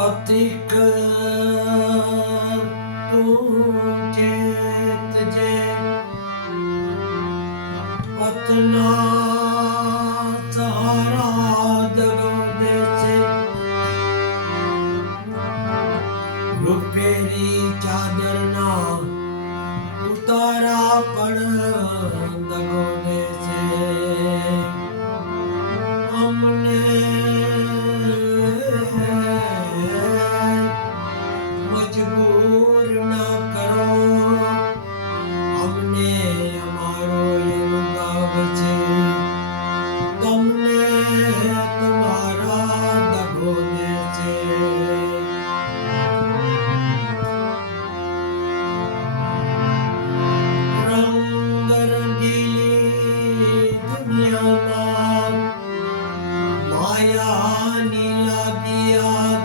पथिक तू चेत जे पतना सहारा दगो देसे रुपेरी चादर ना उतारा पण दगो देसे हमने मजबूर ना करो हमने हमारो ये गाव છે તમને તમારા દગો દેશે રંગ રંગીલી દુનિયામાં માયાની લાગિયા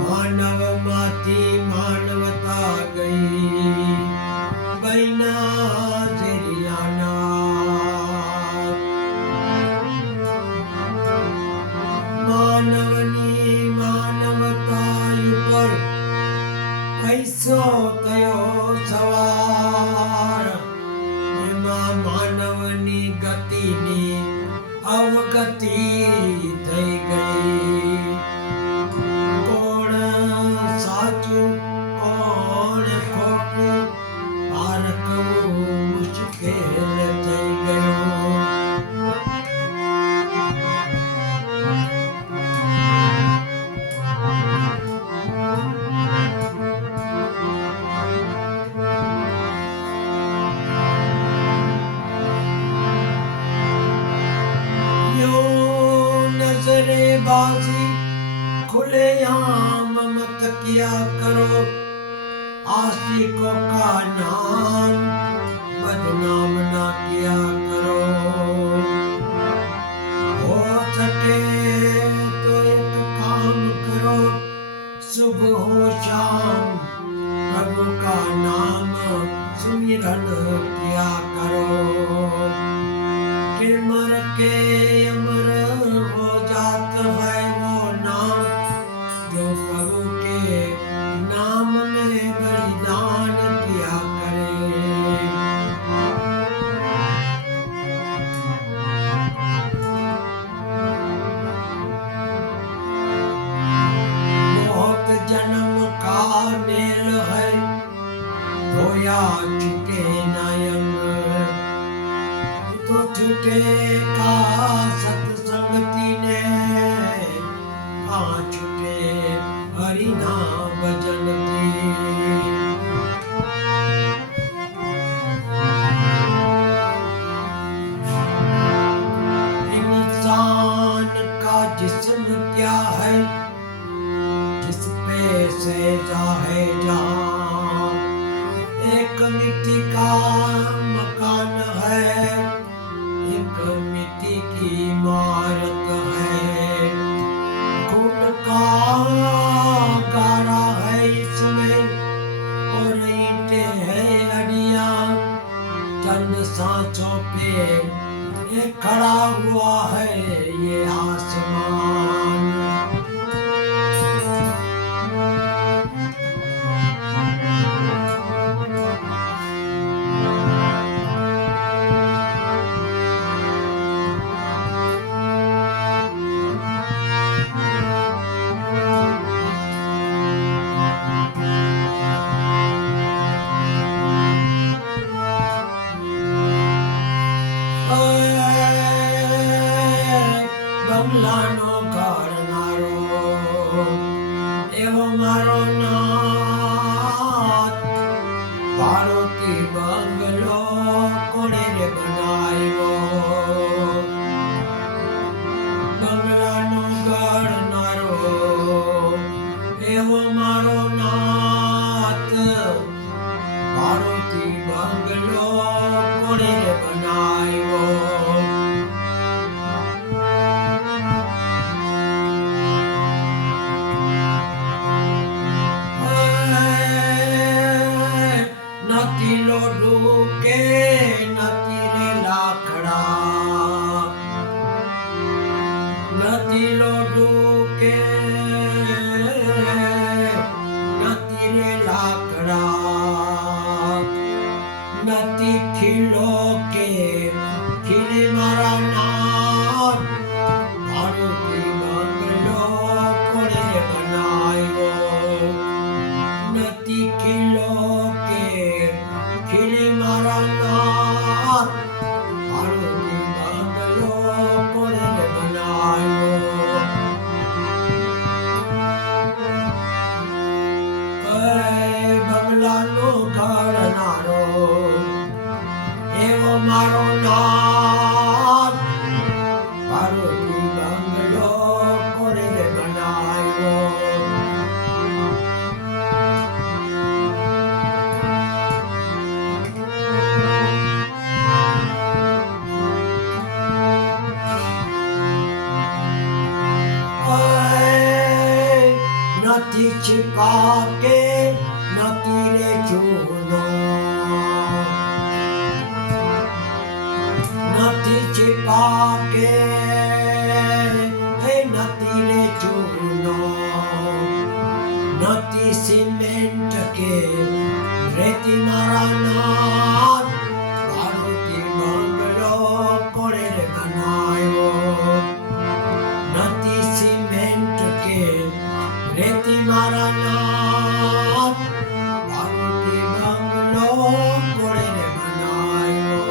માનવમાંથી માનવતા ગઈ બૈના ઝેરીલાના માનવની માનવતા ઉપર પૈસો થયો સવાર એમાં માનવની ગતિની અવગતિ થઈ ગઈ કોણ સાચું કોણ ખોટું પારખવું મુશ્કેલ થઈ ગયું नजरेबाजी खुलेआम मत किया करो आशिकों का नाम बदनाम ना किया करो हो सके तो एक काम करो सुबह हो शाम प्रभु का नाम सुमिरन किया करो कि मर के अमर हो जात है वो नाम जो प्रभु के नाम में बलिदान किया करे बहुत जन्म का मेल है धोया चुके नयन तो छूटे का सत्संगति ने कहाँ छूटे हरिना भजन की इंसान का जिस्म क्या है जिस पे सजा है जहाँ एक मिट्टी का मकान है एक मिट्टी की इमारत है खून का गारा है इसमें और ईंटें है अड़ियाँ चंद सांसों पे ये खड़ा हुआ है ये आसमान બગલાનો ઘરનારો એવો મારો નાથ ભાડોથી બંગલો કોણે રે બનાવ્યો બંગલાનો ઘરનારો એવો મારો નાથ ભાડોથી બંગલો કોણે રે બનાવ્યો નથી छिपा के નથી રે જૂનો નથી छिपा के નથી રે જૂનો નથી સિમેન્ટ કે રેતી મારા નાથ ભાડુતી બંગલો કોણે રે બનાવ્યો નથી સિમેન્ટ કે રેતી મારા નાથ ભાડુતી બંગલો કોણે રે બનાવ્યો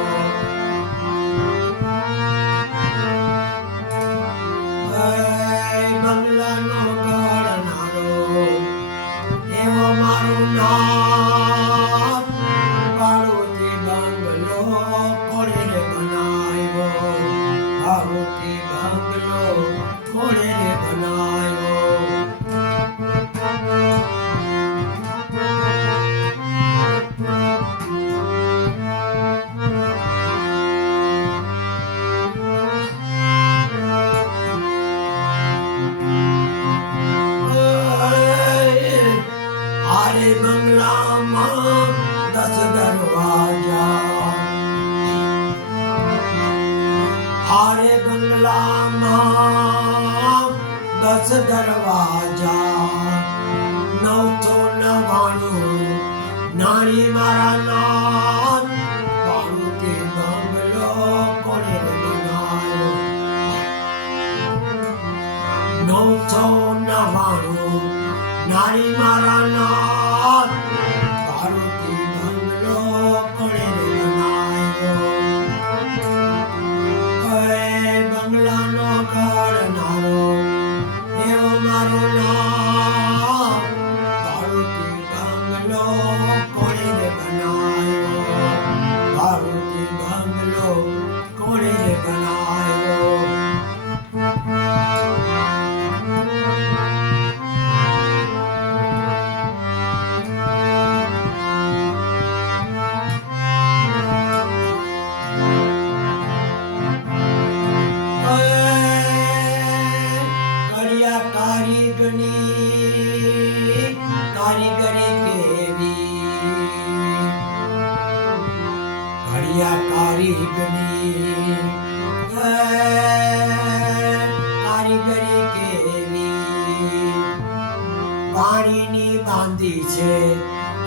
બંગલાનો ઘડનારો એવો મારો નાથ ભાડુતી બંગલો કોણે રે બનાવ્યો ભાડુતી બંગલો કોણે રે બનાવ્યો આરે બંગલામાં 10 દરવાજા આરે બંગલામાં 10 દરવાજા 999 નાની મારા નાથ ભાડુતી બંગલો કોણે રે બનાવ્યો 999 નારી મારા નાથ ભાડુતી બંગલો કોણે રે બનાવ્યો બંગલાનો ઘડનારો એવો મારો નાથ ભાડુતી બંગલો કોણે રે બનાવ્યો ભાડુતી બંગલો કોણે રે બનાવ્યો કારીગરી કેવી ઘડિયા કારીગરી કારીગરી કેવી પાણીની બાંધી છે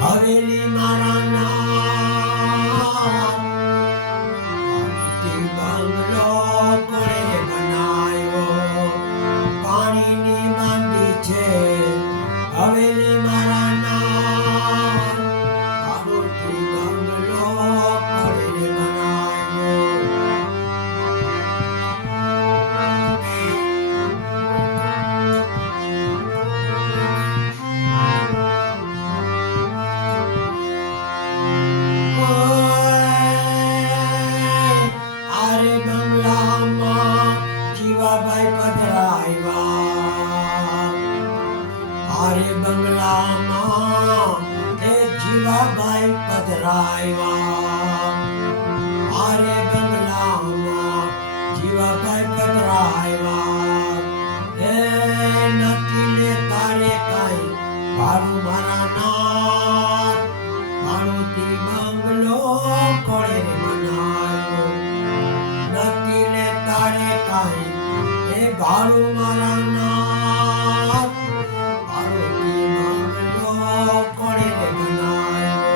હવેલી મારા નાથ બંગલો કોણે રે બનાવ્યો પાણીની બાંધી છે હવેલી મારા નાથ ભાડુતી બંગલો કોણે રે બનાવ્યો આરે બંગલામાં જીવાભાઈ પધરાવ્યા આરે બંગલામાં જીવાભાઈ પધરાવ્યા આરે બંગલામાં જીવાભાઈ પધરાવ્યા નથી લે તારે કાંઈ ભાડું મારા નાથ ભાડુતી બંગલો કોણે રે બનાવ્યો નથી લે તારે કાંઈ ભાડું મારા નાથ ભાડુતી બંગલો કોણે રે બનાવ્યો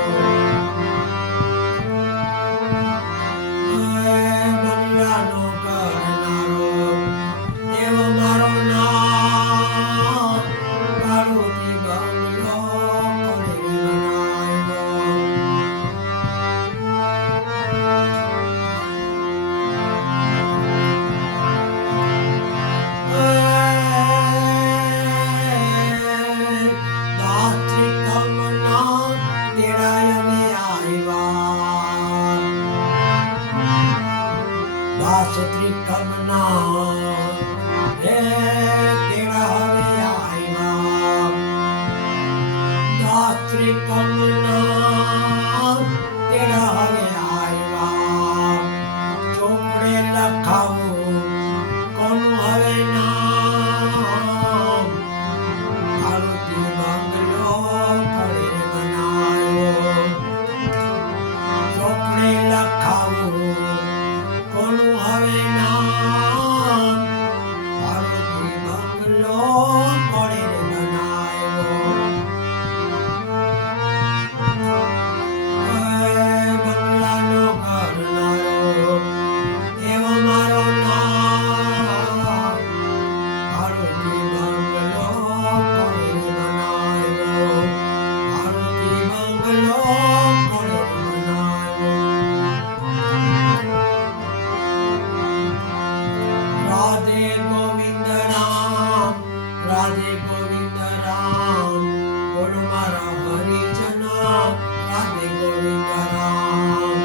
ગોવિંદ રામ બોલો મારા હરિજના રાધે ગોવિંદ રામ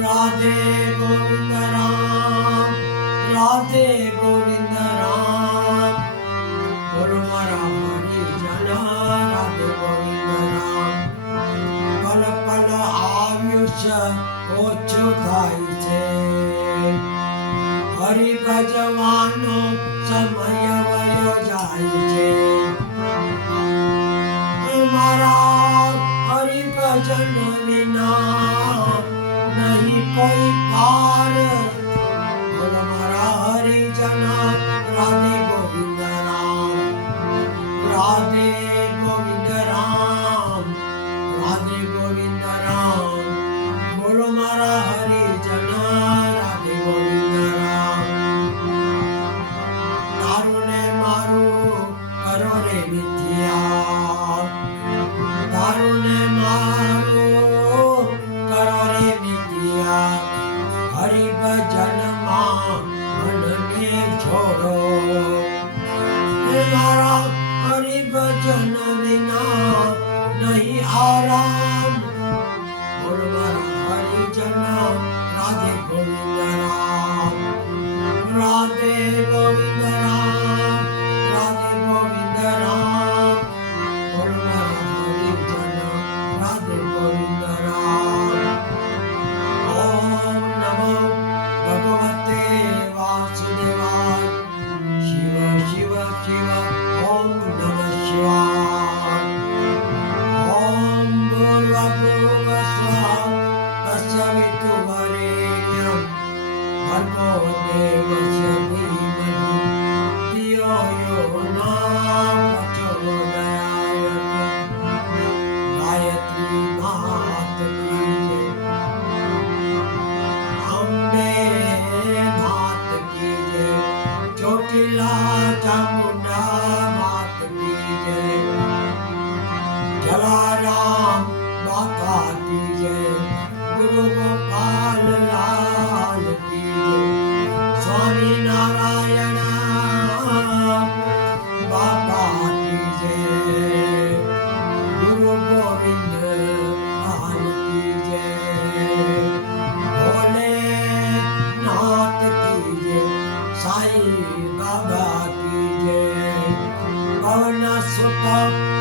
રાધે ગોવિંદ રામ રાધે ગોવિંદ રામ બોલો મારા હરિજના રાધે ગોવિંદ રામ પલ પલ આયુષ્ય ઓછું થાય છે હરિ ભજવાનો સમય વયો જાય છે મારા હરિ ભજન વિના નહીં કોઈ પાર બોલો મારા હરિજના રાધે ગોવિંદ રામ રાધે ગોવિંદ રામ રાધે ગોવિંદ રામ બોલો મારા હરિજના રાધે ગોવિંદ રામ તારું ને મારું કરો રે મિથ્યા તારું ને મારું કરો રે મિથ્યા હરિ ભજનમાં મનને છોડો મારા હરિ ભજન વિના નહીં આરામ બોલો મારા હરિજના રાધે ગોવિંદ રામ રાધે ગોવિંદ રામ રાધે ગોવિંદ રામ બોલો મારા હરિજના રાધે ગોવિંદ રામ ઓમ નમો ભગવતે વાસુદેવાય શિવ શિવ શિવ ઓમ નમઃ શિવાય ઓમ ભૂર્ભુવઃ તત્સવિતુર્વરેણ્યં ભર્ગો દેવસ્ય ધીમહિ ધિયો યો ન પ્રચોદયાત ગાયત્રી માત કી જય અંબે માત કી જય ચોટીલા ચામુંડા માત કી જય જલારામ માતા કી જય ગુરુ ગોપાલ લાલ કી જય સ્વામી નારાયણ બાબા કી જય ગુરુ ગોવિંદ લાલ કી જય ભોલે નાથ કી જય સાઈ બાબા કી જય પવન સુત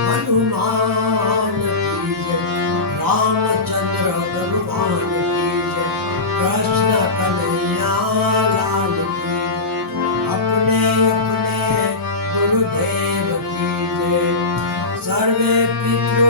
હનુમાન કી જય રામચંદ્ર ભગવાન કી જય કૃષ્ણ કનૈયા લાલ કી अपने अपने गुरुदेव की जय सर्वे पितृ